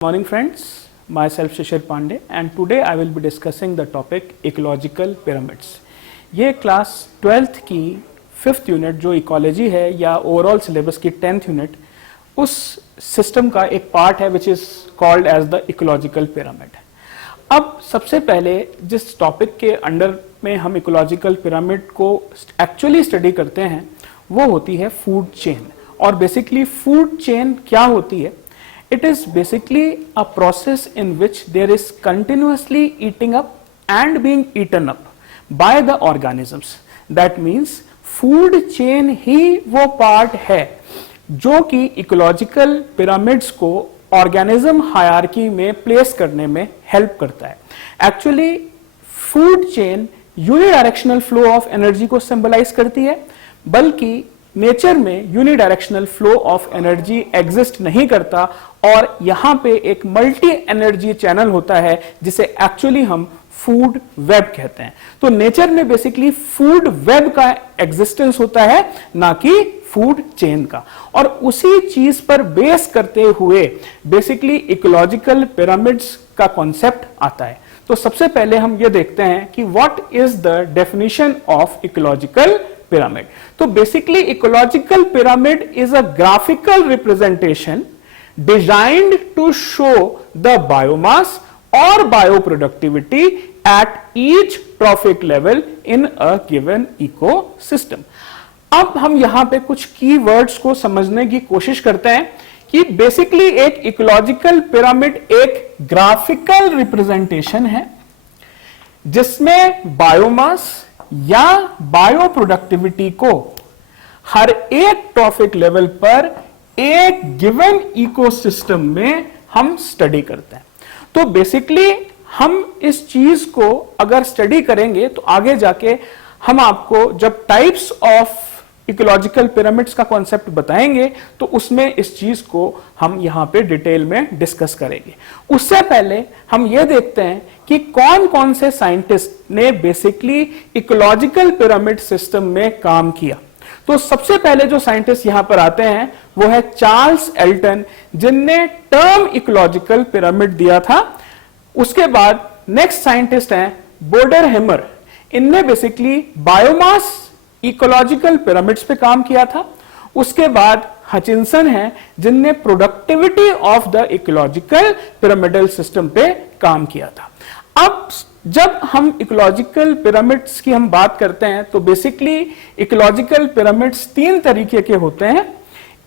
Morning friends, myself Shishir Pandey and today I will be discussing the topic ecological pyramids. ये class 12th की 5th unit जो ecology है या overall syllabus की 10th unit उस system का एक पार्ट है which is called as the ecological pyramid. अब सबसे पहले जिस टॉपिक के अंडर में हम इकोलॉजिकल पिरामिड को एक्चुअली स्टडी करते हैं वो होती है फूड चेन। और बेसिकली फूड चेन क्या होती है? It is basically a process in which there is continuously eating up and being eaten up by the organisms. That means food chain ही वो part है जो कि ecological pyramids को organism hierarchy में place करने में help करता है। Actually food chain unidirectional flow of energy को symbolize करती है, बल्कि नेचर में unidirectional flow of energy exist नहीं करता और यहां पे एक मल्टी एनर्जी चैनल होता है जिसे एक्चुअली हम फूड वेब कहते हैं। तो नेचर में बेसिकली फूड वेब का एग्जिस्टेंस होता है, ना कि फूड चेन का। और उसी चीज पर बेस करते हुए बेसिकली इकोलॉजिकल पिरामिड्स का कॉन्सेप्ट आता है। तो सबसे पहले हम ये देखते हैं कि what is the definition of ecological pyramid. So basically ecological pyramid is a graphical representation designed to show the biomass or bioproductivity at each trophic level in a given ecosystem. अब हम यहां पे कुछ कीवर्ड्स को समझने की कोशिश करते हैं कि बेसिकली एक इकोलॉजिकल पिरामिड एक ग्राफिकल रिप्रेजेंटेशन है जिसमें बायोमास या बायो प्रोडक्टिविटी को हर एक ट्रॉफिक लेवल पर एक गिवन इकोसिस्टम में हम स्टडी करते हैं। तो बेसिकली हम इस चीज को अगर स्टडी करेंगे तो आगे जाके हम आपको जब टाइप्स ऑफ इकोलॉजिकल पिरामिड्स का कॉन्सेप्ट बताएंगे तो उसमें इस चीज को हम यहां पे डिटेल में डिस्कस करेंगे। उससे पहले हम यह देखते हैं कि कौन कौन से साइंटिस्ट ने बेसिकली इकोलॉजिकल पिरामिड सिस्टम में काम किया। तो सबसे पहले जो साइंटिस्ट यहां पर आते हैं वो है चार्ल्स एल्टन, जिनने टर्म इकोलॉजिकल पिरामिड दिया था। उसके बाद नेक्स्ट साइंटिस्ट हैं बोडरहैमर, इनने बेसिकली बायोमास इकोलॉजिकल पिरामिड्स पे काम किया था। उसके बाद हचिंसन है जिनने productivity of the ecological pyramidal system पे काम किया था। अब जब हम इकोलॉजिकल पिरामिड्स की हम बात करते हैं तो बेसिकली इकोलॉजिकल पिरामिड्स तीन तरीके के होते हैं।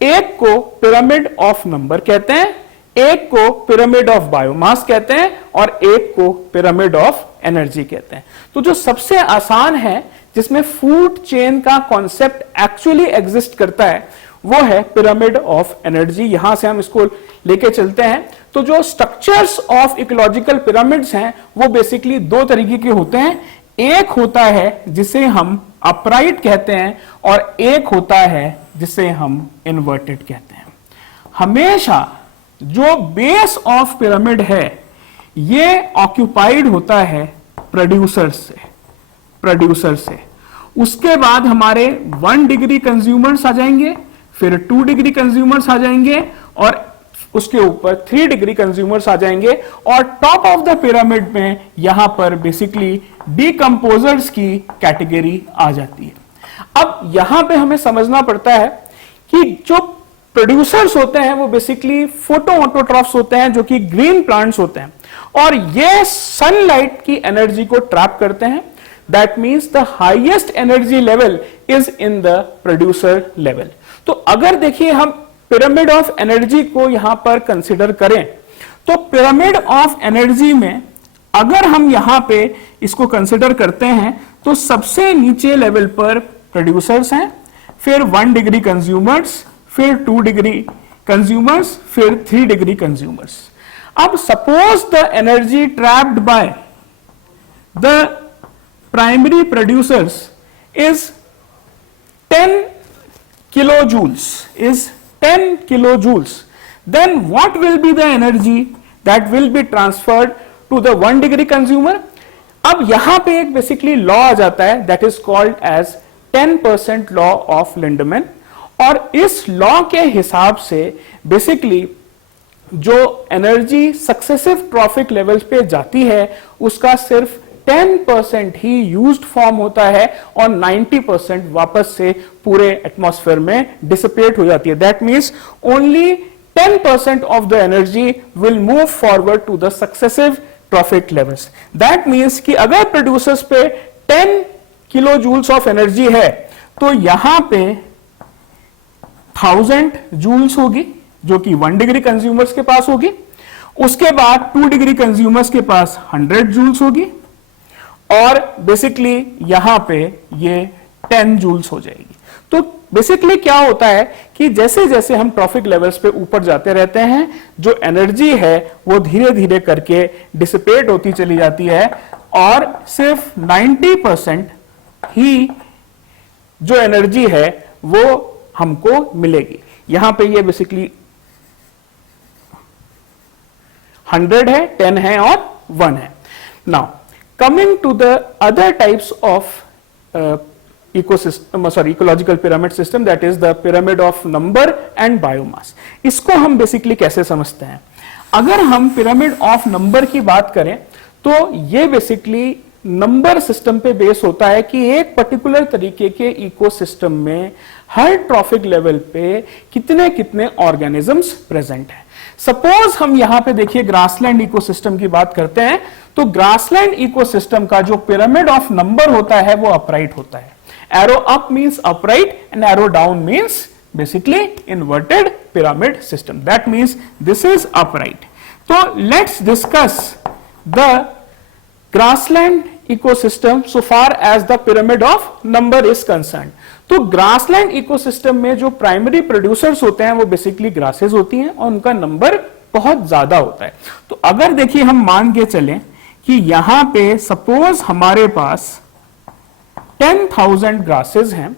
एक को पिरामिड ऑफ नंबर कहते हैं, एक को पिरामिड ऑफ बायोमास कहते हैं और एक को पिरामिड ऑफ एनर्जी कहते हैं। तो जो सबसे आसान है जिसमें फूड चेन का कॉन्सेप्ट एक्चुअली एग्जिस्ट करता है वो है पिरामिड ऑफ एनर्जी। यहां से हम इसको लेके चलते हैं। तो जो स्ट्रक्चर्स ऑफ इकोलॉजिकल पिरामिड्स हैं वो बेसिकली दो तरीके के होते हैं। एक होता है जिसे हम अपराइट कहते हैं और एक होता है जिसे हम इन्वर्टेड कहते हैं। हमेशा जो बेस ऑफ पिरामिड है ये ऑक्यूपाइड होता है प्रोड्यूसर से। उसके बाद हमारे 1 डिग्री कंज्यूमर्स आ जाएंगे, फिर 2 डिग्री कंज्यूमर्स आ जाएंगे और उसके ऊपर 3 डिग्री कंज्यूमर्स आ जाएंगे और टॉप ऑफ द पिरामिड में यहां पर बेसिकली डीकंपोजर्स की कैटेगरी आ जाती है। अब यहां पे हमें समझना पड़ता है कि जो प्रोड्यूसर्स होते हैं वो बेसिकली फोटो ऑटोट्रॉफ्स होते हैं जो कि ग्रीन प्लांट्स होते हैं और ये सनलाइट की एनर्जी को ट्रैप करते हैं। That means the highest energy level is in the producer level. तो अगर देखिए हम पिरामिड ऑफ एनर्जी को यहां पर कंसिडर करें तो पिरामिड ऑफ एनर्जी में अगर हम यहां पे इसको कंसिडर करते हैं तो सबसे नीचे लेवल पर प्रोड्यूसर्स हैं, फिर 1 डिग्री कंज्यूमर्स, फिर 2 डिग्री कंज्यूमर्स, फिर 3 डिग्री कंज्यूमर्स। अब suppose the energy trapped by the primary producers is 10 kilojoules, then what will be the energy that will be transferred to the 1 degree consumer? अब यहां पे एक basically law आ जाता है that is called as 10% law of Lindemann और इस law के हिसाब से बेसिकली जो एनर्जी सक्सेसिव ट्रॉफिक लेवल्स पे जाती है उसका सिर्फ 10% ही यूज्ड फॉर्म होता है और 90% वापस से पूरे एटमॉस्फेयर में डिसिपेट हो जाती है। That means only 10% of the energy will move forward to the successive trophic levels. That means कि अगर प्रोड्यूसर्स पे 10 किलो जूल्स ऑफ एनर्जी है तो यहां पे 1000 जूल्स होगी जो कि 1 डिग्री कंज्यूमर्स के पास होगी, उसके बाद 2 डिग्री कंज्यूमर्स के पास 100 जूल्स होगी और बेसिकली यहां पे ये 10 जूल्स हो जाएगी। तो बेसिकली क्या होता है कि जैसे जैसे हम ट्रॉफिक लेवल्स पे ऊपर जाते रहते हैं जो एनर्जी है वो धीरे धीरे करके डिसिपेट होती चली जाती है और सिर्फ 90% ही जो एनर्जी है वो हमको मिलेगी। यहां पे ये बेसिकली 100 है, 10 है और 1 है। Now coming to the other types of ecological pyramid system, that is the pyramid of number and biomass. इसको हम बेसिकली कैसे समझते हैं? अगर हम पिरामिड ऑफ नंबर की बात करें तो ये बेसिकली नंबर सिस्टम पे बेस होता है कि एक पर्टिकुलर तरीके के इकोसिस्टम में हर ट्रॉफिक लेवल पे कितने कितने ऑर्गेनिजम्स प्रेजेंट हैं। सपोज हम यहां पे देखिए ग्रासलैंड इकोसिस्टम की बात करते हैं तो ग्रासलैंड इकोसिस्टम का जो पिरामिड ऑफ नंबर होता है वो अपराइट होता है। Arrow up means upright and arrow down means basically inverted pyramid system. That means this is upright. So let's discuss the grassland ecosystem so far as the pyramid of number is concerned. तो grassland ecosystem में जो primary producers होते हैं वो basically grasses होती हैं और उनका नंबर बहुत ज्यादा होता है। तो अगर देखिए हम मान के चलें कि यहां पे सपोज हमारे पास 10,000 ग्रासेस हैं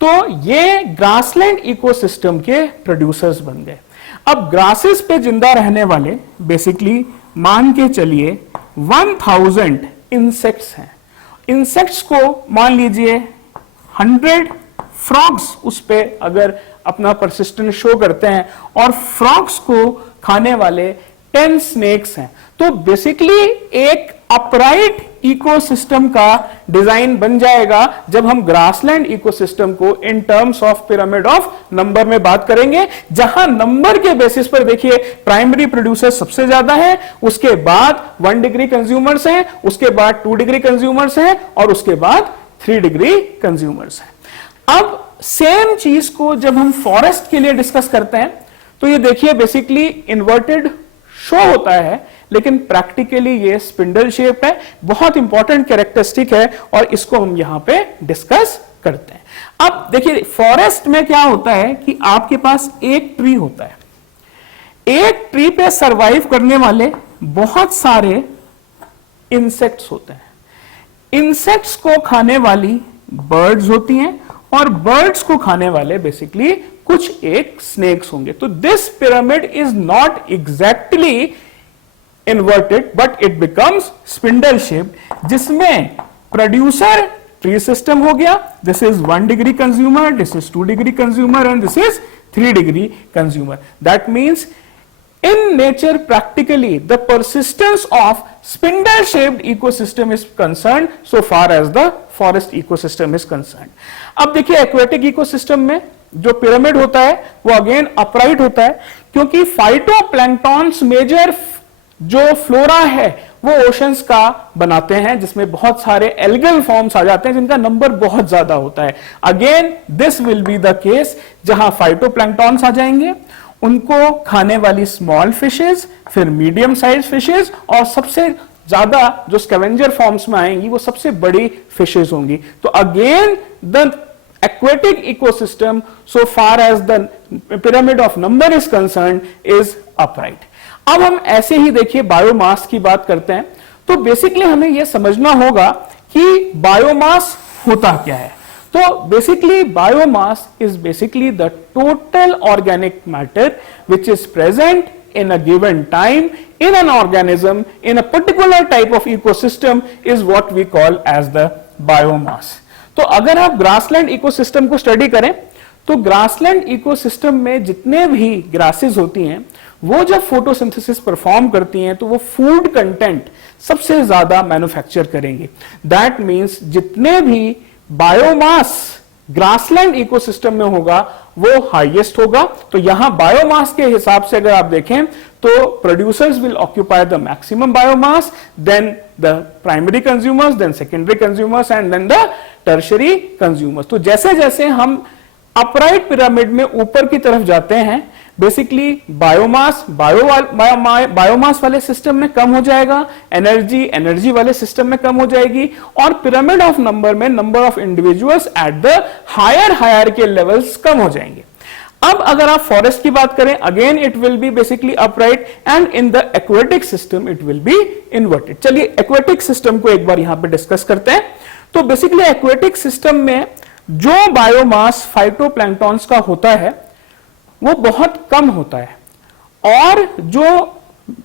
तो ये ग्रासलैंड इकोसिस्टम के प्रोड्यूसर्स बन गए। अब ग्रासेस पे जिंदा रहने वाले बेसिकली मान के चलिए 1000 इंसेक्ट्स हैं। इंसेक्ट्स को मान लीजिए 100 फ्रॉग्स उस पे अगर अपना परसिस्टेंस शो करते हैं और फ्रॉग्स को खाने वाले 10 स्नेक्स हैं तो बेसिकली एक अपराइट इकोसिस्टम का डिजाइन बन जाएगा जब हम ग्रासलैंड इकोसिस्टम को in terms of pyramid of number में बात करेंगे, जहां नंबर के बेसिस पर देखिए प्राइमरी प्रोड्यूसर सबसे ज्यादा है, उसके बाद 1 डिग्री कंज्यूमर्स हैं, उसके बाद 2 डिग्री कंज्यूमर्स हैं और उसके बाद 3 डिग्री कंज्यूमर्स हैं। अब सेम चीज को जब हम फॉरेस्ट के लिए डिस्कस करते हैं तो ये देखिए बेसिकली इन्वर्टेड शो होता है लेकिन प्रैक्टिकली ये स्पिंडल शेप है, बहुत इंपॉर्टेंट कैरेक्टरिस्टिक है और इसको हम यहां पे डिस्कस करते हैं। अब देखिए फॉरेस्ट में क्या होता है कि आपके पास एक ट्री होता है, एक ट्री पे सरवाइव करने वाले बहुत सारे इंसेक्ट्स होते हैं। इंसेक्ट्स को खाने वाली बर्ड्स होती हैं और बर्ड्स को खाने वाले बेसिकली कुछ एक स्नेक्स होंगे। तो this pyramid is not exactly inverted but it becomes spindle shaped, जिसमें प्रोड्यूसर ट्री सिस्टम हो गया, this is 1 degree consumer, this is 2 degree consumer and this is 3 degree consumer. That means in nature practically the persistence of spindle shaped ecosystem is concerned so far as the forest ecosystem is concerned. अब देखिए aquatic ecosystem में जो pyramid होता है वो again upright होता है क्योंकि फाइटोप्लैंक्टॉन्स मेजर जो फ्लोरा है वो ओशंस का बनाते हैं जिसमें बहुत सारे एल्गल फॉर्म्स आ जाते हैं जिनका नंबर बहुत ज्यादा होता है। Again this will be the case जहां फाइटोप्लैंक्टॉन्स आ जाएंगे, उनको खाने वाली स्मॉल फिशेस, फिर मीडियम साइज फिशेस और सबसे ज्यादा जो स्कैवेंजर फॉर्म्स में आएंगी वो सबसे बड़ी फिशेस होंगी। तो again the aquatic ecosystem so far as the pyramid of number is concerned is upright. अब हम ऐसे ही देखिए बायोमास की बात करते हैं तो बेसिकली हमें यह समझना होगा कि बायोमास होता क्या है। तो basically biomass is basically the total organic matter which is present in a given time in an organism in a particular type of ecosystem is what we call as the biomass. तो अगर आप grassland ecosystem को study करें तो grassland ecosystem में जितने भी grasses होती हैं वो जब फोटोसिंथेसिस परफॉर्म करती हैं तो वो फूड कंटेंट सबसे ज्यादा मैन्युफैक्चर करेंगे। दैट मींस जितने भी बायोमास ग्रासलैंड इकोसिस्टम में होगा वो हाईएस्ट होगा। तो यहां बायोमास के हिसाब से अगर आप देखें तो producers will occupy the maximum biomass, then the primary consumers, then secondary consumers and then the tertiary consumers. तो जैसे जैसे हम अपराइट पिरामिड में ऊपर की तरफ जाते हैं, बेसिकली बायोमास बायोमास वाले सिस्टम में कम हो जाएगा, एनर्जी वाले सिस्टम में कम हो जाएगी, और पिरामिड ऑफ नंबर में number of individuals at the higher hierarchical levels कम हो जाएंगे। अब अगर आप फॉरेस्ट की बात करें, again it will be basically upright, and in the aquatic system it will be inverted. चलिए एक्वेटिक सिस्टम को एक बार यहां पे डिस्कस करते हैं। तो बेसिकली एक्वेटिक सिस्टम में जो बायोमास फाइटोप्लैंक्टॉन्स का होता है वो बहुत कम होता है, और जो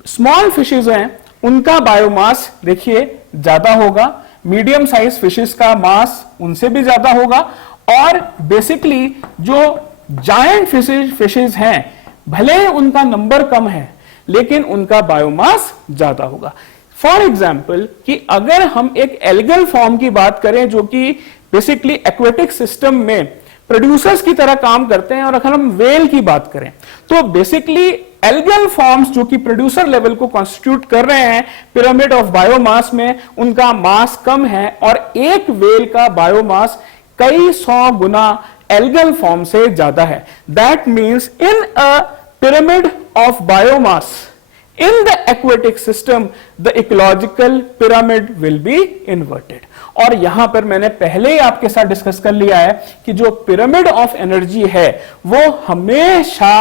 स्मॉल फिशेज हैं उनका बायोमास देखिए ज्यादा होगा, मीडियम साइज फिशेज का मास उनसे भी ज्यादा होगा, और बेसिकली जो जायंट फिशेज हैं भले उनका नंबर कम है लेकिन उनका बायोमास ज्यादा होगा। फॉर एग्जाम्पल कि अगर हम एक एल्गल फॉर्म की बात करें जो कि बेसिकली एक्वेटिक सिस्टम में प्रोड्यूसर्स की तरह काम करते हैं, और अगर हम वेल की बात करें तो बेसिकली एल्गल फॉर्म्स जो कि प्रोड्यूसर लेवल को कॉन्स्टिट्यूट कर रहे हैं पिरामिड ऑफ बायोमास में, उनका मास कम है, और एक वेल का बायोमास कई 100 गुना एल्गल फॉर्म से ज्यादा है। That means in a pyramid of biomass in the aquatic system the ecological pyramid will be inverted। और यहां पर मैंने पहले ही आपके साथ डिस्कस कर लिया है कि जो पिरामिड ऑफ एनर्जी है वो हमेशा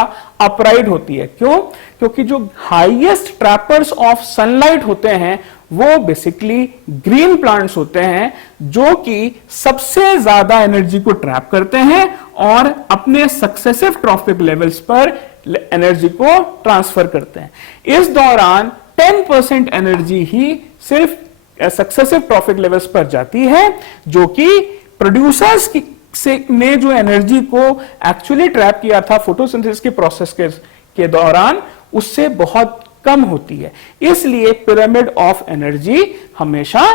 अपराइट होती है। क्यों? क्योंकि जो हाईएस्ट ट्रैपर्स ऑफ सनलाइट होते हैं वो बेसिकली ग्रीन प्लांट्स होते हैं जो कि सबसे ज्यादा एनर्जी को ट्रैप करते हैं और अपने सक्सेसिव ट्रॉफिक लेवल्स पर एनर्जी को ट्रांसफर करते हैं। इस दौरान 10% एनर्जी ही सिर्फ सक्सेसिव ट्रॉफिक लेवल्स पर जाती है, जो कि प्रोड्यूसर्स ने जो एनर्जी को एक्चुअली ट्रैप किया था फोटोसिंथेसिस के प्रोसेस के दौरान उससे बहुत कम होती है। इसलिए पिरामिड ऑफ एनर्जी हमेशा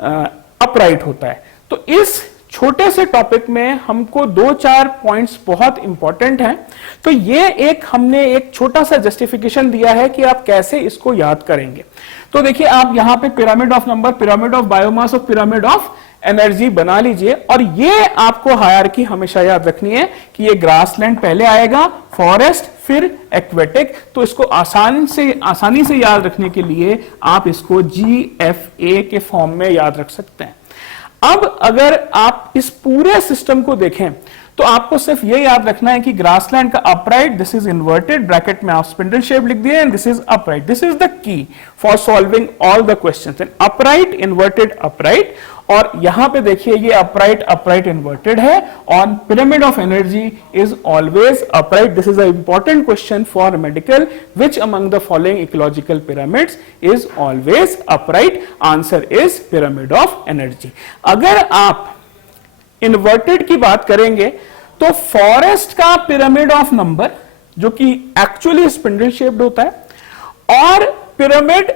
अपराइट होता है। तो इस छोटे से टॉपिक में हमको 2-4 पॉइंट्स बहुत इंपॉर्टेंट हैं। तो ये हमने एक छोटा सा जस्टिफिकेशन दिया है कि आप कैसे इसको याद करेंगे। तो देखिए आप यहां पे pyramid of number, pyramid of biomass और पिरामिड ऑफ एनर्जी बना लीजिए, और ये आपको हायरार्की हमेशा याद रखनी है कि ये ग्रासलैंड पहले आएगा, फॉरेस्ट, फिर एक्वेटिक। तो इसको आसानी से याद रखने के लिए आप इसको GFA के फॉर्म में याद रख सकते हैं। अब अगर आप इस पूरे सिस्टम को देखें तो आपको सिर्फ ये याद रखना है कि ग्रासलैंड का upright, this is inverted, bracket में आप स्पिंडल शेप लिख दिए, and this is upright. This is the key for solving all the questions. And upright, inverted, upright, और यहां पे देखिए ये अपराइट इन्वर्टेड है, on pyramid of energy is always upright. This is a important question for medical, which among the following ecological pyramids is always upright? Answer is pyramid of energy. अगर आप inverted की बात करेंगे तो forest का pyramid of number जो कि actually spindle shaped होता है, और pyramid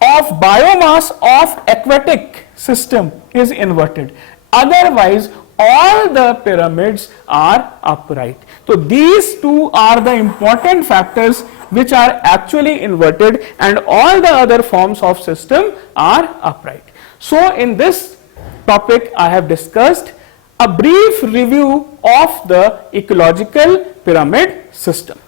of biomass of aquatic system is inverted. Otherwise, all the pyramids are upright. So these two are the important factors which are actually inverted, and all the other forms of system are upright. So in this topic, I have discussed a brief review of the ecological pyramid system.